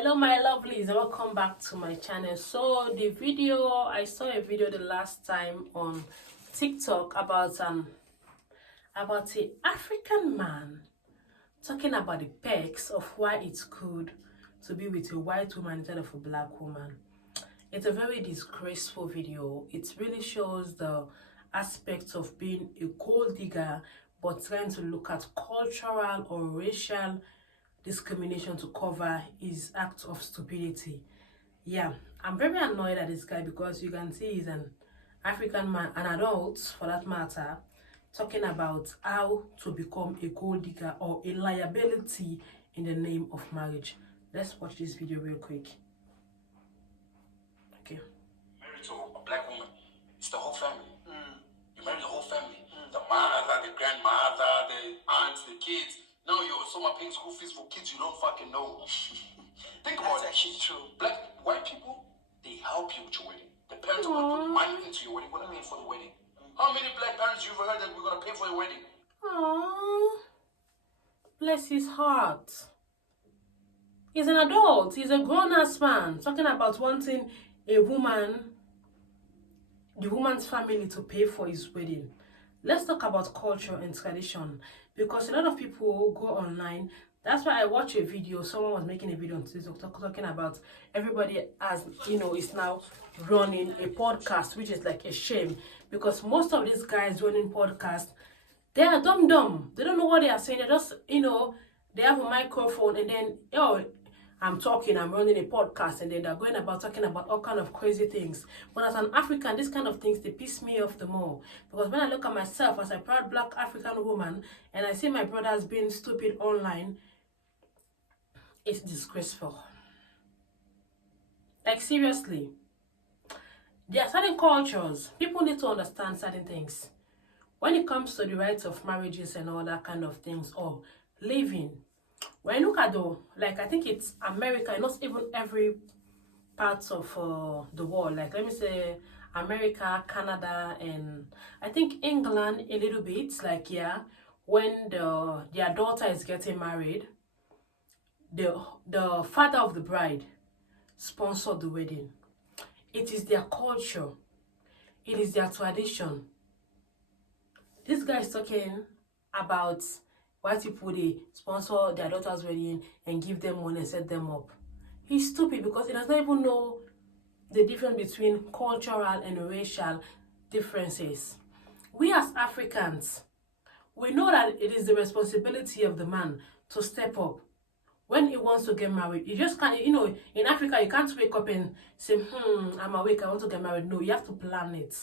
Hello my lovelies, welcome back to my channel. So I saw a video the last time on TikTok about an African man talking about the perks of why it's good to be with a white woman instead of a black woman. It's a very disgraceful video. It really shows the aspects of being a gold digger but trying to look at cultural or racial discrimination to cover his act of stupidity. Yeah, I'm very annoyed at this guy because you can see he's an African man, an adult for that matter, talking about how to become a gold digger or a liability in the name of marriage. Let's watch this video real quick. Okay. Married to a black woman, it's the whole family. You marry the whole family. The mother, the grandmother, the aunts, the kids. Now you're someone paying school fees for kids you don't fucking know. Think about it. That's actually true. White people, they help you with your wedding. The parents are going to put money into your wedding. We're going to pay for the wedding. How many black parents you ever heard that we're going to pay for your wedding? Aww. Bless his heart. He's an adult. He's a grown-ass man talking about wanting the woman's family to pay for his wedding. Let's talk about culture and tradition, because a lot of people go online. That's why I watched a video. Someone was making a video on TikTok talking about everybody is now running a podcast, which is like a shame, because most of these guys running podcasts, they are dumb. They don't know what they are saying. They just, they have a microphone and then, I'm running a podcast, and then they're going about talking about all kind of crazy things. But as an African, these kind of things, they piss me off the more. Because when I look at myself as a proud black African woman, and I see my brothers being stupid online, it's disgraceful. Like, seriously. There are certain cultures, people need to understand certain things. When it comes to the rights of marriages and all that kind of things, or living, when I look at I think it's America, not even every part of the world. Like, let me say America, Canada, and I think England a little bit. Like, yeah, when their daughter is getting married, the father of the bride sponsored the wedding. It is their culture. It is their tradition. This guy is talking about white people, they sponsor their daughter's wedding and give them money and set them up. He's stupid because he does not even know the difference between cultural and racial differences. We as Africans, we know that it is the responsibility of the man to step up when he wants to get married. You just can't, in Africa, you can't wake up and say, I'm awake, I want to get married. No, you have to plan it.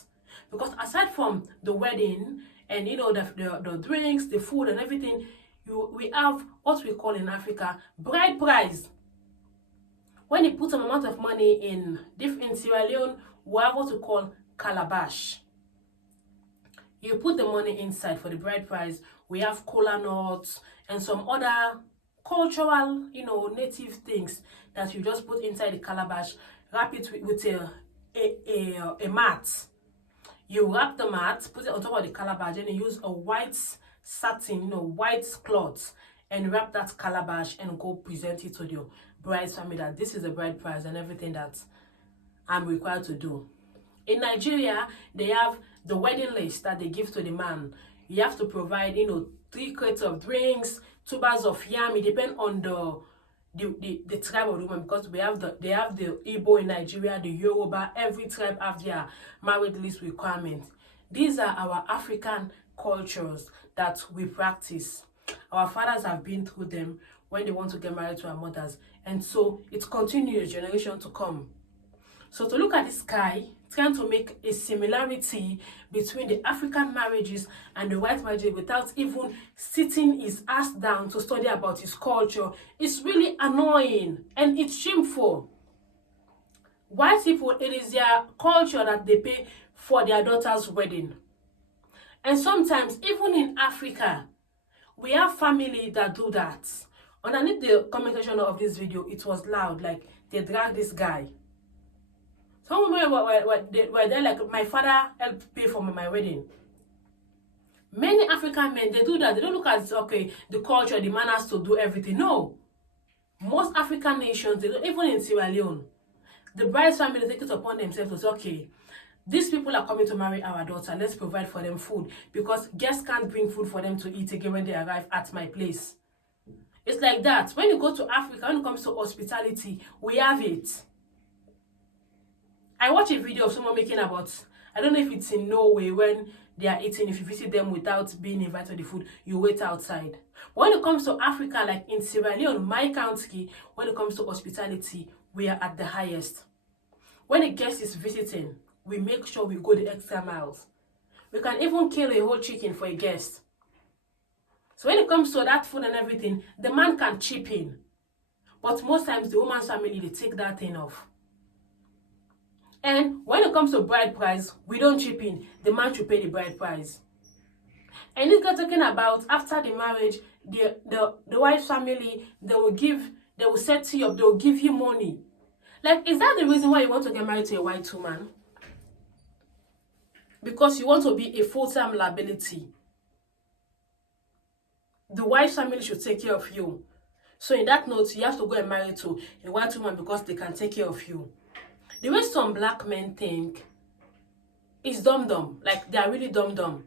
Because aside from the wedding and the drinks, the food and everything, we have what we call in Africa bride price. When you put some amount of money in Sierra Leone, we have what we call calabash. You put the money inside for the bride price. We have kola nuts and some other cultural, native things that you just put inside the calabash. Wrap it with a mat. You wrap the mat, put it on top of the calabash, and you use a white satin, white cloth, and wrap that calabash and go present it to your bride's family that this is the bride price and everything that I'm required to do. In Nigeria, they have the wedding list that they give to the man. You have to provide, 3 crates of drinks, 2 bags of yam. It depends on the tribe of the woman, because they have the Igbo in Nigeria, the Yoruba. Every tribe have their marriage list requirements. These are our African cultures that we practice. Our fathers have been through them when they want to get married to our mothers, and so it continues generation to come. So to look at this guy trying to make a similarity between the African marriages and the white marriages without even sitting his ass down to study about his culture is really annoying and it's shameful. White people, it is their culture that they pay for their daughter's wedding. And sometimes, even in Africa, we have family that do that. Underneath the comment section of this video, it was loud, like they dragged this guy. Some women were there like, my father helped pay for my wedding. Many African men, they do that. They don't look at, okay, the culture, the manners to do everything. No. Most African nations, they don't, even in Sierra Leone, the bride's family take it upon themselves to say, okay, these people are coming to marry our daughter. Let's provide for them food because guests can't bring food for them to eat again when they arrive at my place. It's like that. When you go to Africa, when it comes to hospitality, we have it. I watched a video of someone making about, I don't know if it's in Norway, when they are eating, if you visit them without being invited to the food, you wait outside. But when it comes to Africa, like in Sierra Leone, my country, when it comes to hospitality, we are at the highest. When a guest is visiting, we make sure we go the extra miles. We can even kill a whole chicken for a guest. So when it comes to that food and everything, the man can chip in. But most times the woman's family, they take that thing off. And when it comes to bride price, we don't chip in. The man should pay the bride price. And this guy talking about after the marriage, the wife's family, they will set you up, they will give you money. Like, is that the reason why you want to get married to a white woman? Because you want to be a full-time liability. The wife's family should take care of you. So in that note, you have to go and marry to a white woman because they can take care of you. The way some black men think is dumb. Like, they are really dumb.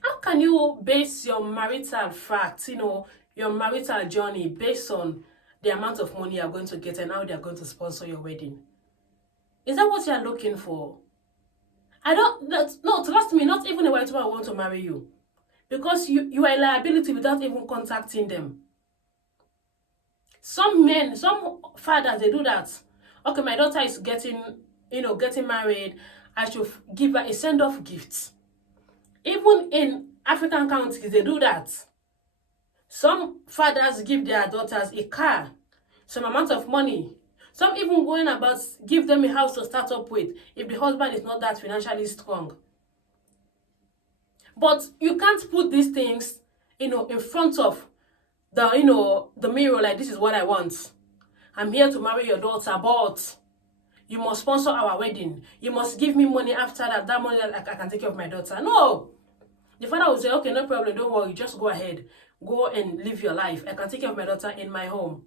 How can you base your marital facts, your marital journey based on the amount of money you are going to get and how they are going to sponsor your wedding? Is that what you are looking for? No, trust me, not even a white woman want to marry you. Because you are a liability without even contacting them. Some men, some fathers, they do that. Okay, my daughter is getting married. I should give her a send-off gift. Even in African countries, they do that. Some fathers give their daughters a car, some amount of money. Some even going about give them a house to start up with if the husband is not that financially strong. But you can't put these things, in front of the mirror like, this is what I want. I'm here to marry your daughter, but you must sponsor our wedding. You must give me money after that. That money that I can take care of my daughter. No. The father will say, okay, no problem, don't worry, just go ahead. Go and live your life. I can take care of my daughter in my home.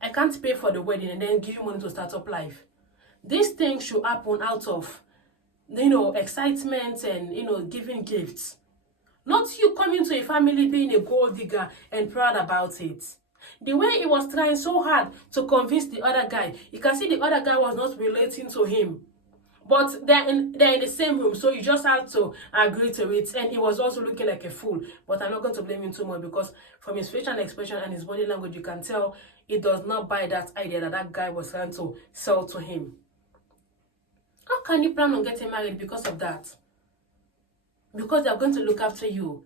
I can't pay for the wedding and then give you money to start up life. These things should happen out of, excitement and, giving gifts. Not you coming to a family being a gold digger and proud about it. The way he was trying so hard to convince the other guy, you can see the other guy was not relating to him. But they're in the same room, so you just have to agree to it. And he was also looking like a fool. But I'm not going to blame him too much because from his facial expression and his body language, you can tell he does not buy that idea that guy was trying to sell to him. How can you plan on getting married because of that? Because they're going to look after you.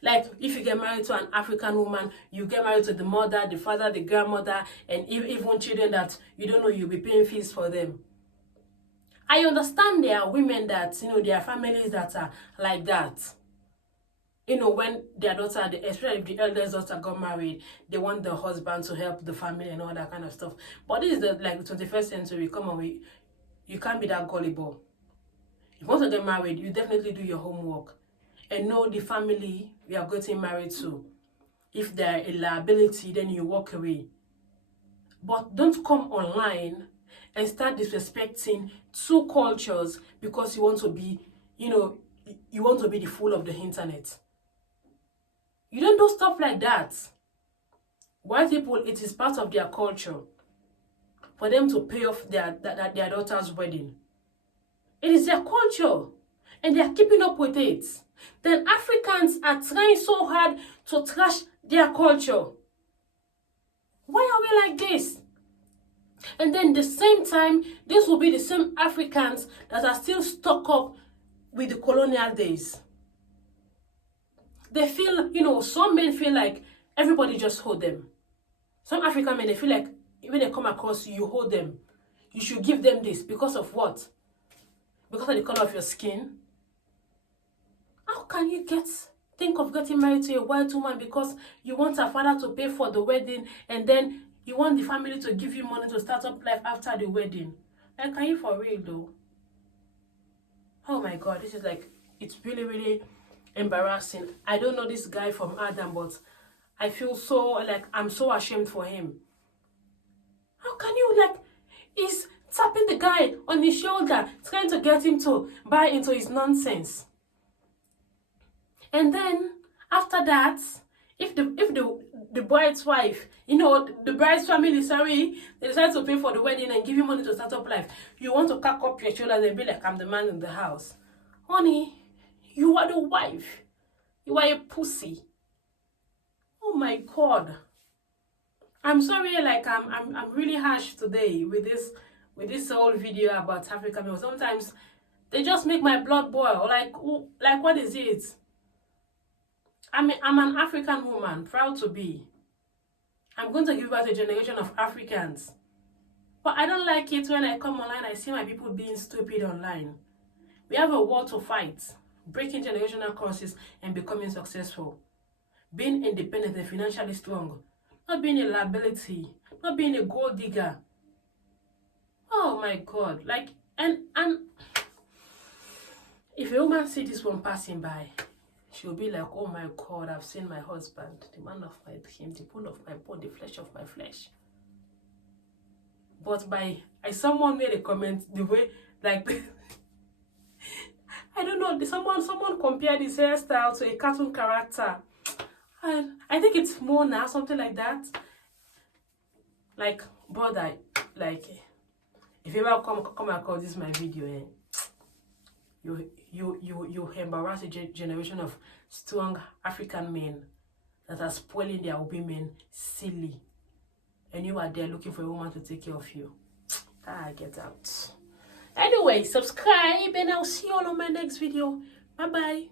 Like, if you get married to an African woman, you get married to the mother, the father, the grandmother, and even children that you don't know, you'll be paying fees for them. I understand there are women that, there are families that are like that. When their daughter, especially if the eldest daughter got married, they want the husband to help the family and all that kind of stuff. But this is the 21st century. Come on, you can't be that gullible. If you want to get married, you definitely do your homework and know the family you are getting married to. If they're a liability, then you walk away. But don't come online and start disrespecting two cultures because you want to be, you want to be the fool of the internet. You don't do stuff like that. White people, it is part of their culture for them to pay off their daughter's wedding. It is their culture, and they are keeping up with it. Then Africans are trying so hard to trash their culture. Why are we like this? And then the same time, this will be the same Africans that are still stuck up with the colonial days. They feel, some men feel like everybody just hold them. Some African men, they feel like when they come across you, you hold them. You should give them this. Because of what? Because of the color of your skin? How can you think of getting married to a white woman because you want her father to pay for the wedding and then you want the family to give you money to start up life after the wedding? Like, are you for real though? Oh my God, it's really, really embarrassing. I don't know this guy from Adam, but I feel so, like, I'm so ashamed for him. How can you, like, he's tapping the guy on his shoulder, trying to get him to buy into his nonsense. And then, after that, if the bride's wife, you know, the bride's family, sorry, they decide to pay for the wedding and give you money to start up life, you want to cock up your shoulders and be like, I'm the man in the house. Honey, you are the wife. You are a pussy. Oh my God. I'm sorry, like, I'm really harsh today with this whole video about African people. Sometimes they just make my blood boil. Like what is it? I'm an African woman, proud to be. I'm going to give birth to a generation of Africans. But I don't like it when I come online, I see my people being stupid online. We have a war to fight, breaking generational curses and becoming successful. Being independent and financially strong. Not being a liability. Not being a gold digger. Oh my God. Like, and if a woman see this one passing by, she'll be like, oh my God, I've seen my husband, the man of my dream, the bone of my bone, the flesh of my flesh. But someone made a comment the way, like, I don't know, someone compared his hairstyle to a cartoon character. And I think it's Mona, something like that. Like, brother, like, if you ever come across this my video, you embarrass a generation of strong African men that are spoiling their women silly, and you are there looking for a woman to take care of you. Get out. Anyway, subscribe and I'll see you all on my next video. Bye bye.